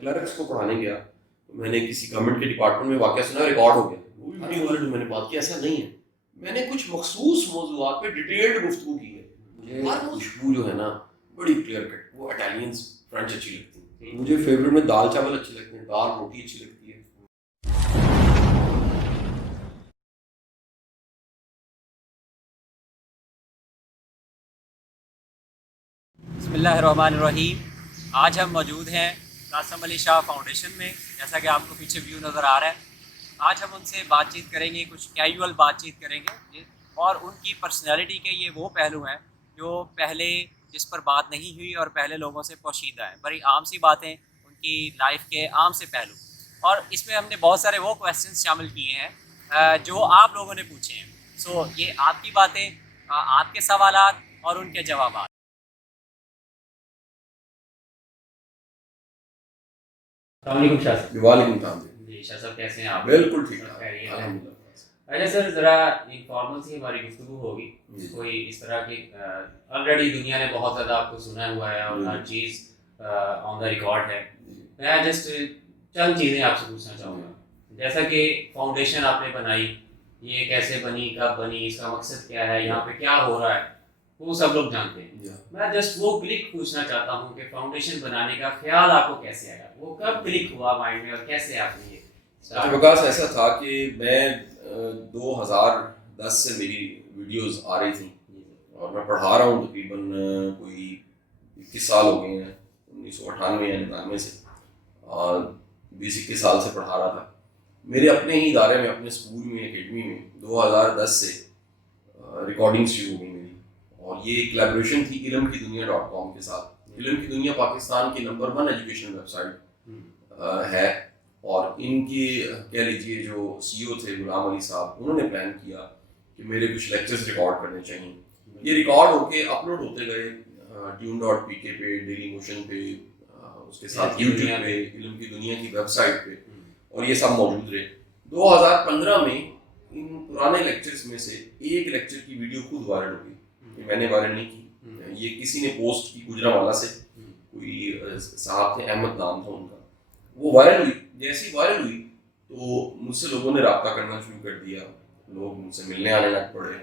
Clerks کو پڑھانے گیا تو میں نے کسی گورنمنٹ کے ڈپارٹمنٹ میں واقعہ سنا, ریکارڈ ہو گیا, وہ بھی ویڈیو وائرل, میں نے بات کی ایسا نہیں ہے, میں نے کچھ مخصوص موضوعات پہ ڈیٹیلڈ گفتگو کی ہے. مجھے خوشبو جو ہے نا بڑی کلیئر کٹ, وہ اٹالینس فرینچ اچھی لگتی ہے, مجھے فیوریٹ میں دال چاول اچھے لگتے ہیں, دال روٹی اچھی لگتی ہے. بسم اللہ الرحمن الرحیم. آج ہم موجود ہیں قاسم علی شاہ فاؤنڈیشن میں, جیسا کہ آپ کو پیچھے ویو نظر آ رہا ہے. آج ہم ان سے بات چیت کریں گے, کچھ کیجول بات چیت کریں گے, اور ان کی پرسنالٹی کے یہ وہ پہلو ہیں جو پہلے جس پر بات نہیں ہوئی اور پہلے لوگوں سے پوشیدہ ہیں, بڑی عام سی باتیں, ان کی لائف کے عام سے پہلو. اور اس میں ہم نے بہت سارے وہ کویسچنس شامل کیے ہیں جو آپ لوگوں نے پوچھے ہیں. سو یہ آپ کی باتیں, آپ کے سوالات اور ان کے جوابات. السلام علیکم شاہ صاحب. وعلیکم السلام. جی شاہ صاحب کیسے ہیں آپ؟ بالکل ٹھیک ٹھاک الحمد للہ. اچھا سر, ذرا انفارمل سی ہماری گفتگو ہوگی, کوئی اس طرح کی آلریڈی دنیا نے بہت زیادہ آپ کو سنا ہوا ہے اور ہر چیز آن دا ریکارڈ ہے. میں جسٹ چند چیزیں آپ سے پوچھنا چاہوں گا, جیسا کہ فاؤنڈیشن آپ نے بنائی, یہ کیسے بنی, کب بنی, اس کا مقصد کیا ہے, یہاں پہ کیا ہو رہا ہے, وہ سب لوگ جانتے ہیں. میں جسٹ وہ کلک پوچھنا چاہتا ہوں کہ فاؤنڈیشن بنانے کا خیال آپ کو کیسے آیا, وہ کب کلک ہوا مائنڈ میں اور کیسے آپ نے یہ. وکاس ایسا تھا کہ میں 2010 سے میری ویڈیوز آ رہی تھیں اور میں پڑھا رہا ہوں تقریباً کوئی 21 سال ہو گئے ہیں, 1998 یا 99 سے, اور 20-21 سال سے پڑھا رہا تھا. میرے اپنے ہی ادارے میں, اپنے اسکول میں, اکیڈمی میں 2010 سے ریکارڈنگ شروع ہو گئی میری, اور یہ کولیبریشن تھی علم کی دنیا .com کے ساتھ. علم کی دنیا پاکستان کی نمبر 1 ایجوکیشن ویب سائٹ ہے, اور ان کی کہہ لیجیے جو سی او تھے غلام علی صاحب, انہوں نے پلان کیا کہ میرے کچھ لیکچرز ریکارڈ کرنے چاہیے. یہ ریکارڈ ہو کے اپلوڈ ہوتے گئے tune.pk پہ, ڈیلی موشن پہ, اس کے ساتھ یوٹیوب پہ, علم کی دنیا کی ویب سائٹ پہ, اور یہ سب موجود رہے. 2015 میں ان پرانے لیکچرز میں سے ایک لیکچر کی ویڈیو خود وائرل ہو گئی, کہ میں نے وائرل نہیں کی, یہ کسی نے پوسٹ کی گجرانوالہ سے, کوئی صاحب تھے, احمد نام تھا ان کا, وہ وائرل ہوئی. جیسی وائرل ہوئی تو مجھ سے لوگوں نے رابطہ کرنا شروع کر دیا, لوگ مجھ سے ملنے آنے لگ پڑے.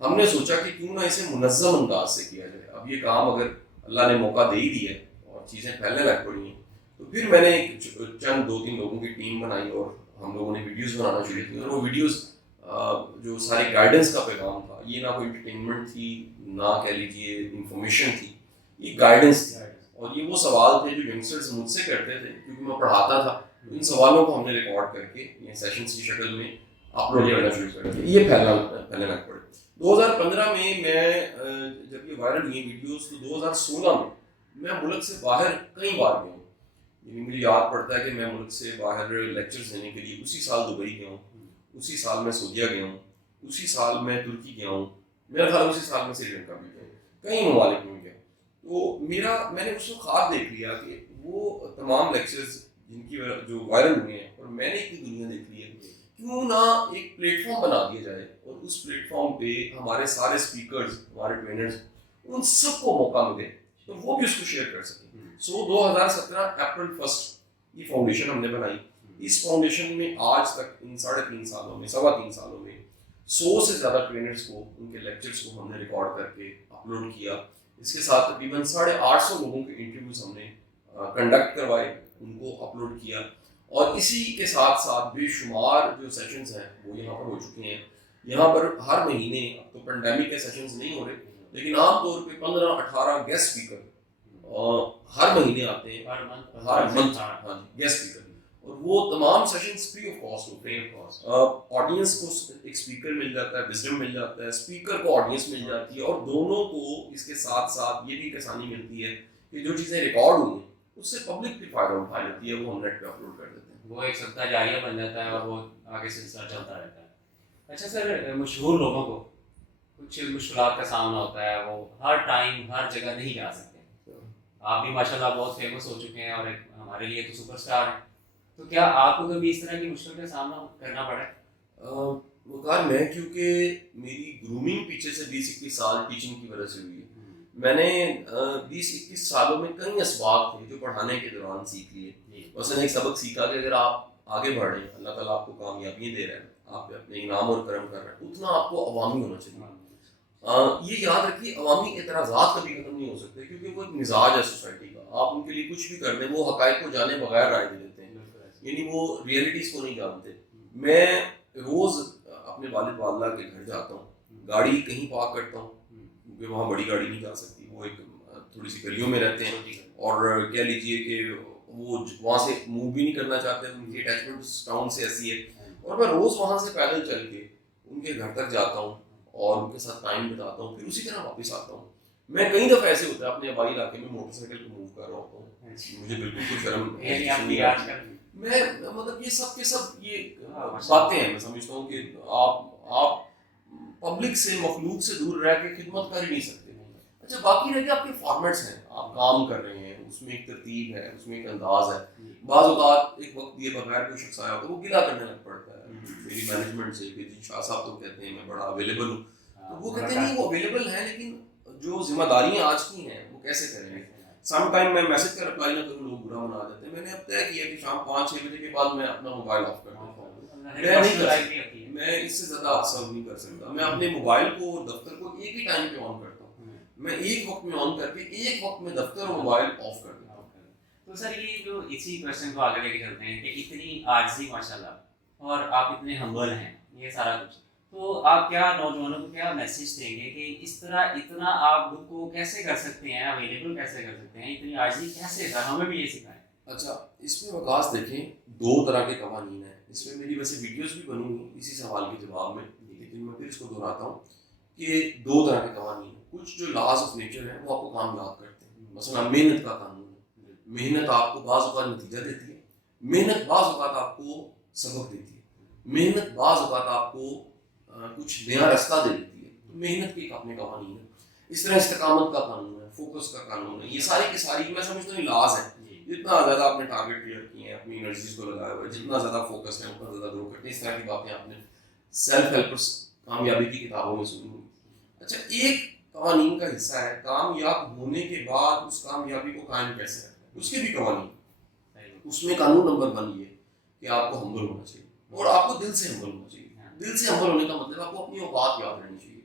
ہم نے سوچا کہ کیوں نہ اسے منظم انداز سے کیا جائے. اب یہ کام اگر اللہ نے موقع دے ہی دیا اور چیزیں پھیلنے لگ پڑی ہیں, تو پھر میں نے چند 2-3 لوگوں کی ٹیم بنائی اور ہم لوگوں نے ویڈیوز بنانا شروع کی. اور وہ ویڈیوز جو ساری گائیڈنس کا پیغام تھا, یہ نہ کوئی انٹرٹینمنٹ تھی, نہ کہہ لیجیے انفارمیشن تھی, یہ گائیڈنس تھی. اور یہ وہ سوال تھے جو ینگسٹرز مجھ سے کرتے تھے, کیونکہ میں پڑھاتا تھا. ان سوالوں کو ہم نے ریکارڈ کر کے یہ سیشنز کی شکل میں اپلوڈ کرنا شروع کر دیا. یہ پھیلنے لگ پڑے. 2015 میں جب یہ وائرل ہوئی ویڈیوز, تو 2016 میں ملک سے باہر کئی بار گیا ہوں. یعنی مجھے یاد پڑتا ہے کہ میں ملک سے باہر لیکچرز دینے کے لیے اسی سال دبئی گیا ہوں, اسی سال میں سعودیہ گیا ہوں, اسی سال میں ترکی گیا ہوں, میرا خیال اسی سال میں سری لنکا بھی گیا ہوں, کئی ممالک میں گیا. تو میں نے اس کو خواب دیکھ لیا کہ وہ تمام لیکچرز جن کی جو وائرل ہوئے ہیں, اور میں نے اتنی دنیا دیکھ لی ہے, کیوں نہ ایک پلیٹ فارم بنا دیا جائے, اور اس پلیٹ فارم پہ ہمارے سارے اسپیکرز, ہمارے ٹرینرز, ان سب کو موقع ملے تو وہ بھی اس کو شیئر کر سکیں. سو 2017 اپریل 1 یہ فاؤنڈیشن ہم نے بنائی. اس فاؤنڈیشن میں آج تک ان 3.5 سالوں میں, 3.25 سالوں میں 100 سے زیادہ ٹرینرز کو, ان کے لیکچرز کو ہم نے ریکارڈ کر کے اپلوڈ کیا. اس کے ساتھ تقریباً 850 لوگوں کے انٹرویوز ہم نے کنڈکٹ کروائے, ان کو اپلوڈ کیا. اور اسی کے ساتھ ساتھ بے شمار جو سیشنز ہیں وہ یہاں پر ہو چکے ہیں. یہاں پر ہر مہینے, اب تو پینڈیمک کے سیشنز نہیں ہو رہے, لیکن عام طور پہ 15-18 گیسٹ اسپیکر ہر مہینے آتے ہیں, ہر منتھ گیسٹ اسپیکر. اور وہ تمام سیشنز فری آف کاسٹ ہوتے ہیں. آڈینس کو ایک اسپیکر مل جاتا ہے, وزڈم مل جاتا ہے, اسپیکر کو آڈینس مل جاتی ہے, اور دونوں کو اس کے ساتھ ساتھ یہ بھی آسانی ملتی ہے کہ جو چیزیں ریکارڈ ہوئی ہیں اس سے پبلک بھی فائدہ اٹھا لیتی ہے, وہ ہم نیٹ پہ اپلوڈ کر دیتے ہیں. وہ ایک صدقہ جاریہ بن جاتا ہے اور وہ آگے سلسلہ چلتا رہتا ہے. اچھا سر, مشہور لوگوں کو کچھ مشکلات کا سامنا ہوتا ہے, وہ ہر ٹائم ہر جگہ نہیں جا سکتے. آپ بھی ماشاء اللہ بہت فیمس ہو چکے ہیں اور ہمارے لیے تو سپر اسٹار ہیں, تو کیا آپ کو کبھی اس طرح کی مشکل کا سامنا کرنا پڑا ہے؟ وقار میں, کیونکہ میری گرومنگ پیچھے سے 20-21 سال ٹیچنگ کی وجہ سے ہوئی ہے, میں نے 20-21 سالوں میں کئی اسباق تھے جو پڑھانے کے دوران سیکھ لیے. مثلاً ایک سبق سیکھا کہ اگر آپ آگے بڑھ رہے ہیں, اللہ تعالیٰ آپ کو کامیابی دے رہا ہے, آپ پہ اپنے انعام اور کرم کر رہے ہیں, اتنا آپ کو عوامی ہونا چاہیے. یہ یاد رکھیے, عوامی اعتراضات کبھی ختم نہیں ہو سکتے کیونکہ وہ ایک مزاج ہے سوسائٹی کا. آپ ان کے لیے کچھ بھی کر دیں, وہ حقائق کو جانے بغیر رائے دے دیتے ہیں, یعنی وہ ریئلٹیز کو نہیں جانتے. میں روز اپنے والد والدہ کے گھر جاتا ہوں, گاڑی کہیں پارک کرتا ہوں کیونکہ وہاں بڑی گاڑی نہیں جا سکتی, وہ ایک تھوڑی سی گلیوں میں رہتے ہیں, اور کہہ لیجیے کہ وہ وہاں سے موو بھی نہیں کرنا چاہتے, ان کی اٹیچمنٹ ٹاؤن سے ایسی ہے. اور میں روز وہاں سے پیدل چل کے ان کے گھر تک جاتا ہوں اور ان کے ساتھ ٹائم بتاتا ہوں, پھر اسی طرح واپس آتا ہوں. میں کئی دفعہ ایسے ہوتا ہے اپنے آبائی علاقے میں موٹر سائیکل کو موو کر رہا ہوتا ہوں, مجھے بالکل کوئی شرم میں مطلب یہ سب کے سب یہ باتیں ہیں. میں سمجھتا ہوں کہ آپ پبلک سے, مخلوق سے دور رہ کے خدمت کر ہی نہیں سکتے. اچھا, باقی رہ کے آپ کے فارمیٹس ہیں, آپ کام کر رہے ہیں, اس میں ایک ترتیب ہے, اس میں ایک انداز ہے. بعض اوقات ایک وقت دیے بغیر کوئی شخص آیا ہوتا ہے, وہ گلا کرنے لگ پڑتا ہے میری مینجمنٹ سے کہ جی شاہ صاحب تو کہتے ہیں میں بڑا اویلیبل ہوں. تو وہ کہتے ہیں نہیں, وہ اویلیبل ہے لیکن جو ذمہ داریاں آج کی ہیں وہ کیسے کریں گے. سم ٹائم میں میسج کا رپلائی نہ کروں, لوگ برا منا جاتے ہیں. میں نے اب طے کیا کہ شام 5-6 بجے کے بعد میں اپنا موبائل آف کر دیتا ہوں. میں نہیں کر سکتا, میں اس سے زیادہ اکثر نہیں کر سکتا. میں اپنے موبائل کو اور دفتر کو ایک ہی ٹائم پہ آن کرتا ہوں. میں ایک وقت میں آن کر کے ایک وقت میں دفتر اور موبائل آف کر دیتا ہوں. تو سر یہ جو اسی کوشچن کو آگے لے کے چلتے ہیں کہ اتنی عاجزی ماشاءاللہ اور آپ اتنے ہمبل ہیں, یہ سارا کچھ, تو آپ کیا نوجوانوں کو کیا میسج دیں گے کہ اس طرح اتنا آپ خود کو کیسے کر سکتے ہیں, اویلیبل کیسے کر سکتے ہیں, اتنی عاجزی کیسے, سر ہمیں بھی یہ سکھائیں. اچھا, اس میں وکاس دیکھیں 2 طرح کے قوانین ہیں. اس میں میری ویسے ویڈیوز بھی بنی ہوئی اسی سوال کے جواب میں, لیکن میں پھر اس کو دہراتا ہوں کہ 2 طرح کے قوانین ہیں. کچھ جو لاز آف نیچر ہیں وہ آپ کو کامیاب کرتے ہیں. مثلا محنت کا قانون ہے, محنت آپ کو بعض اوقات نتیجہ دیتی ہے, محنت بعض اوقات آپ کو سبق دیتی ہے, محنت بعض اوقات آپ کو کچھ نیا راستہ دے دیتی ہے. تو محنت کے اپنے قوانین ہیں. اس طرح استقامت کا قانون ہے, فوکس کا قانون ہے. یہ ساری کی ساری میں سمجھتا ہوں لاز ہیں. جتنا زیادہ آپ نے ٹارگیٹ کلیئر کیے ہیں, اپنی انرجیز کو لگایا ہوا ہے, جتنا زیادہ فوکس ہے اتنا زیادہ گرو کرتے ہیں. اس طرح کی باتیں آپ نے سیلف ہیلپرس کامیابی کی کتابوں میں سنی ہوئی. اچھا, ایک قوانین کا حصہ ہے کامیاب ہونے کے بعد اس کامیابی کو قائم کیسے رکھنا ہے, اس کے بھی قوانین. اس میں قانون نمبر 1 یہ کہ آپ کو ہمبل ہونا چاہیے, اور آپ کو دل سے ہمبل ہونا چاہیے. دل سے ہمبل ہونے کا مطلب آپ کو اپنی اوقات یاد رہنی چاہیے.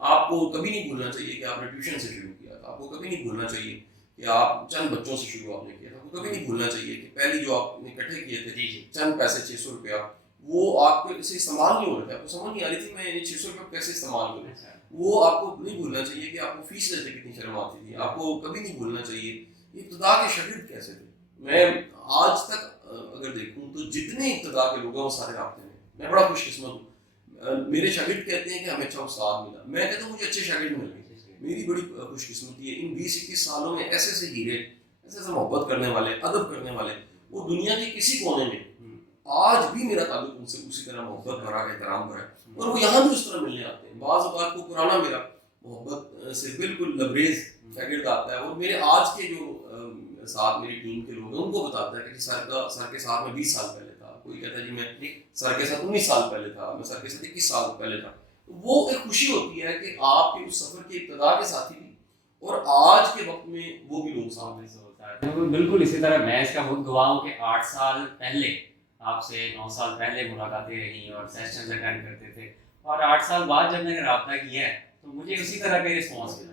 آپ کو کبھی نہیں بھولنا چاہیے کہ آپ نے ٹیوشن سے شروع کیا تھا. آپ کو کبھی نہیں بھولنا چاہیے کہ آپ چند بچوں سے شروع آپ نے کیا تھا. آپ کو کبھی نہیں بھولنا چاہیے کہ پہلی جو آپ نے اکٹھے کیے تھے چند پیسے 600 روپیہ, وہ آپ کو اسے استعمال نہیں ہو رہا تھا, آپ کو سمجھ نہیں آ رہی تھی میں یہ 600 روپیہ کیسے استعمال کروں. وہ آپ کو نہیں بھولنا چاہیے کہ آپ کو فیس لیتے کتنی شرم آتی تھی. آپ کو کبھی نہیں بھولنا چاہیے ابتدا کے شاگرد کیسے تھے. میں آج تک اگر دیکھوں تو جتنے ابتدا کے لوگ ہیں وہ سارے رابطے میں. میں بڑا خوش قسمت ہوں. میرے شاگرد کہتے ہیں کہ ہمیں اچھا استاد ملا, میں کہتا ہوں مجھے اچھے شاگرد مل گئے. میری بڑی خوش قسمتی ہے. ان 20-21 سالوں میں ایسے ایسے ہیرے, ایسے ایسے محبت کرنے والے, ادب کرنے والے, وہ دنیا کے کسی کونے میں آج بھی میرا تعلق ان سے اسی طرح محبت بھرا, احترام بھرا ہے, اور وہ یہاں بھی اس طرح ملنے آتے ہیں. بعض اوقات کو پرانا میرا محبت سے بالکل لبریز شاگرد آتا ہے, اور میرے آج کے جو ساتھ میری ٹیم کے لوگ ہیں ان کو بتاتا ہے کہ سر کے ساتھ میں 20 سال پہلے تھا, کوئی کہتا ہے جی میں سر کے ساتھ 19 سال پہلے تھا, میں سر کے ساتھ 21 سال پہلے تھا. وہ ایک خوشی ہوتی ہے کہ آپ کے اس سفر کے ابتدا کے ساتھی بھی اور آج کے وقت میں وہ بھی لوگ سامنے سے ہوتا ہے. بالکل اسی طرح میں اس کا خود گواہ ہوں کہ 8 سال پہلے آپ سے 9 سال پہلے ملاقاتیں رہی اور سیشنز اٹینڈ کرتے تھے, اور 8 سال بعد جب میں نے رابطہ کیا ہے تو مجھے اسی طرح کا رسپانس ملا.